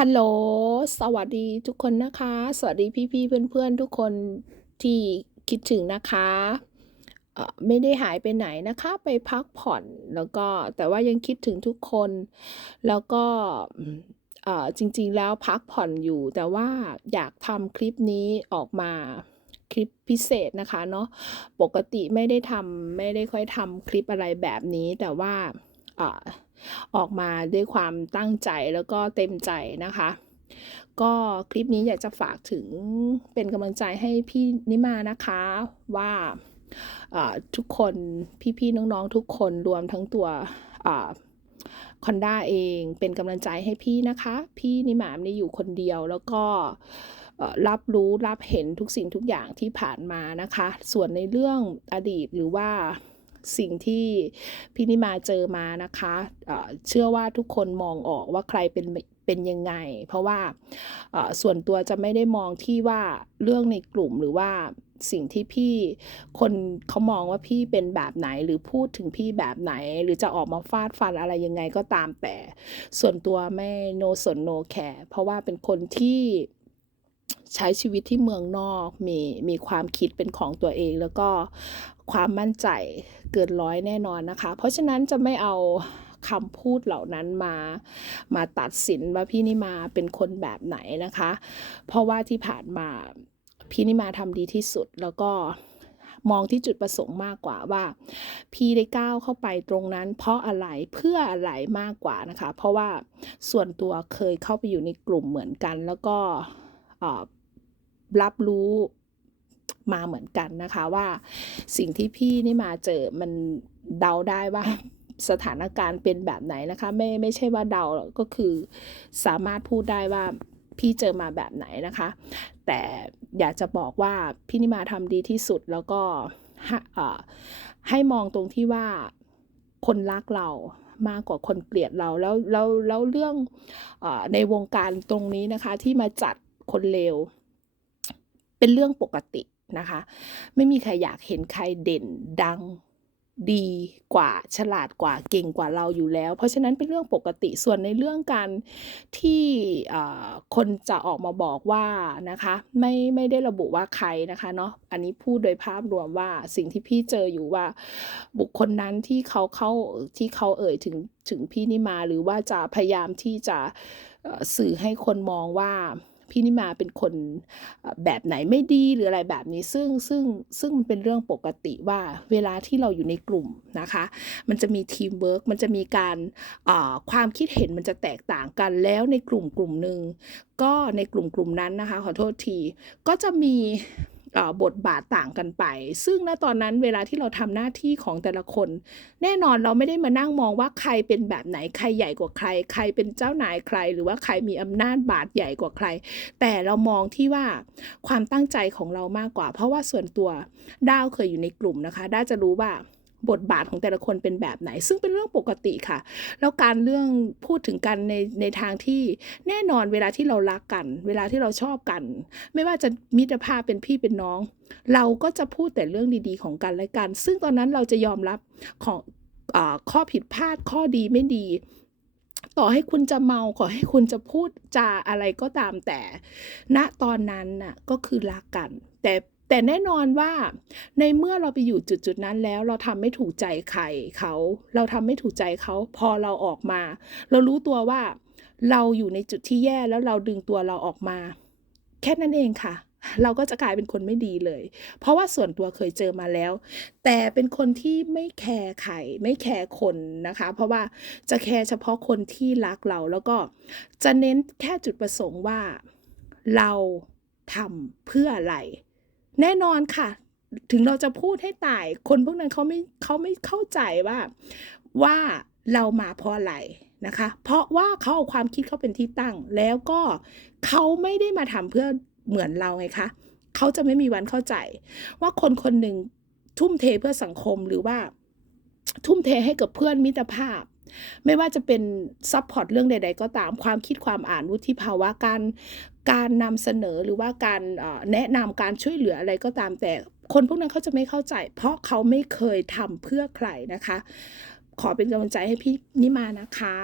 ฮัลโหล สวัสดีทุกคนนะคะ สวัสดีพี่ๆเพื่อนๆ ทุกคนที่คิดถึงนะคะเอ่อไม่ได้หายไปไหนนะคะ ไปพักผ่อนแล้วก็แต่ว่ายังคิดถึงทุกคน แล้วก็เอ่อจริงๆแล้วพักผ่อนอยู่ แต่ว่าอยากทำคลิปนี้ออกมาคลิปพิเศษนะคะเนาะปกติไม่ได้ทำไม่ได้ค่อยทำคลิปอะไรแบบนี้ แต่ว่า ออกมาด้วยความตั้งใจแล้วก็เต็มใจนะคะ ก็คลิปนี้อยากจะฝากถึงเป็นกำลังใจให้พี่นิมานะคะว่าทุกคนพี่ๆน้องๆทุกคนรวมทั้งตัวคอนด้าเองเป็นกำลังใจให้พี่นะคะ พี่นิมาม่ได้อยู่คนเดียวแล้วก็รับรู้รับเห็นทุกสิ่งทุกอย่างที่ผ่านมานะคะ ส่วนในเรื่องอดีตหรือว่า สิ่งที่พี่นิมาเจอมานะคะเอ่อเชื่อว่าทุกคนมองออกว่าใครเป็นเป็นยังไง เพราะว่าส่วนตัวจะไม่ได้มองที่ว่าเรื่องในกลุ่มหรือว่าสิ่งที่พี่คนเขามองว่าพี่เป็นแบบไหนหรือพูดถึงพี่แบบไหน หรือจะออกมาฟาดฟันอะไรยังไงก็ตามแต่ ส่วนตัวไม่โนสนโนแคร์เพราะว่าเป็นคนที่ใช้ชีวิตที่เมืองนอกมีมีความคิดเป็นของตัวเอง แล้วก็ ความมั่นใจเกินร้อยแน่นอนนะคะ เพราะฉะนั้นจะไม่เอาคำพูดเหล่านั้นมา มาตัดสินว่าพี่นิมาเป็นคนแบบไหนนะคะ เพราะว่าที่ผ่านมาพี่นิมาทำดีที่สุดแล้วก็มองที่จุดประสงค์มากกว่าว่า พี่ได้ก้าวเข้าไปตรงนั้น เพราะอะไรเพื่ออะไรมากกว่านะคะ เพราะว่าส่วนตัวเคยเข้าไปอยู่ในกลุ่มเหมือนกัน แล้วก็รับรู้ มาเหมือนกันนะคะว่าสิ่งที่พี่นี่มาเจอมันเดาได้ว่าสถานการณ์เป็นแบบไหนนะคะไม่ไม่ใช่ว่าเดากก็คือสามารถพูดได้ว่าพี่เจอมาแบบไหนนะคะ แต่อยากจะบอกว่าพี่นิมาทำดีที่สุดแล้วก็ให้มองตรงที่ว่าคนรักเรามากกว่าคนเกลียดเราแล้วแล้วแล้วเรื่องอในวงการตรงนี้นะคะที่มาจัดคนเลว เป็นเรื่องปกตินะคะ ไม่มีใครอยากเห็นใครเด่นดังดีกว่าฉลาดกว่าเก่งกว่าเราอยู่แล้ว เพราะฉะนั้นเป็นเรื่องปกติส่วนในเรื่องการที่คนจะออกมาบอกว่านะคะไม่ไม่ได้ระบุว่าใครนะคะเนาะอันนี้พูดโดยภาพรวมว่าสิ่งที่พี่เจออยู่ว่า บุคคลนั้นที่เขาเข้าที่เขาเอ่ยถึงถึงพี่นิมาหรือว่าจะพยายามที่จะสื่อให้คนมองว่า พี่นิมาเป็นคนแบบไหนไม่ดีหรืออะไรแบบนี้ ซึ่งซึ่งซึ่งมันเป็นเรื่องปกติว่าเวลาที่เราอยู่ในกลุ่มนะคะ มันจะมีทีมเวิร์กมันจะมีการความคิดเห็นมันจะแตกต่างกันแล้วในกลุ่มกลุ่มหนึ่งก็ในกลุ่มกลุ่มนั้นนะคะ ขอโทษทีก็จะมี บทบาทต่างกันไป ซึ่งณตอนนั้นเวลาที่เราทำหน้าที่ของแต่ละคน แน่นอนเราไม่ได้มานั่งมองว่าใครเป็นแบบไหนใครใหญ่กว่าใคร ใครเป็นเจ้านายใคร หรือว่าใครมีอำนาจบาดใหญ่กว่าใคร แต่เรามองที่ว่าความตั้งใจของเรามากกว่า เพราะว่าส่วนตัวด้าวเคยอยู่ในกลุ่มนะคะด้าจะรู้ว่า บทบาทของแต่ละคนเป็นแบบไหน ซึ่งเป็นเรื่องปกติค่ะ แล้วการเรื่องพูดถึงกันในในทางที่แน่นอนเวลาที่เรารักกัน เวลาที่เราชอบกัน ไม่ว่าจะมิตรภาพเป็นพี่เป็นน้อง เราก็จะพูดแต่เรื่องดีๆ ของกันและกัน ซึ่งตอนนั้นเราจะยอมรับของอข้อผิดพลาดข้อดีไม่ดี ต่อให้คุณจะเมาขอให้คุณจะพูดจาอะไรก็ตามแต่ณตอนนั้นน่ะก็คือรักกัน แต่ แต่แน่นอนว่าในเมื่อเราไปอยู่จุดจุดๆนั้นแล้ว เราทำไม่ถูกใจใครเขา เราทำไม่ถูกใจเขาพอเราออกมา เรารู้ตัวว่าเราอยู่ในจุดที่แย่แล้วเราดึงตัวเราออกมา แค่นั้นเองค่ะ เราก็จะกลายเป็นคนไม่ดีเลย เพราะว่าส่วนตัวเคยเจอมาแล้ว แต่เป็นคนที่ไม่แคร์ใครไม่แคร์คนนะคะ เพราะว่าจะแคร์เฉพาะคนที่รักเราแล้วก็จะเน้นแค่จุดประสงค์ว่าเราทำเพื่ออะไร แน่นอนค่ะ ถึงเราจะพูดให้ตาย คนพวกนั้นเขาไม่เขาไม่เข้าใจว่าว่าเรามาเพราะอะไรนะคะ เพราะว่าเขาเอาความคิดเขาเป็นที่ตั้ง แล้วก็เขาไม่ได้มาทำเพื่อเหมือนเราไงคะเขาจะไม่มีวันเข้าใจ ว่าคนคนหนึ่งทุ่มเทเพื่อสังคมหรือว่า ทุ่มเทให้กับเพื่อนมิตรภาพ ไม่ว่าจะเป็นซัพพอร์ตเรื่องใด ๆ ก็ตามความคิดความอ่านวุฒิภาวะการการนำเสนอหรือว่าการแนะนำการช่วยเหลืออะไรก็ตามแต่คนพวกนั้นเขาจะไม่เข้าใจ เพราะเขาไม่เคยทำเพื่อใครนะคะ ขอเป็นกำลังใจให้พี่นิมานะคะ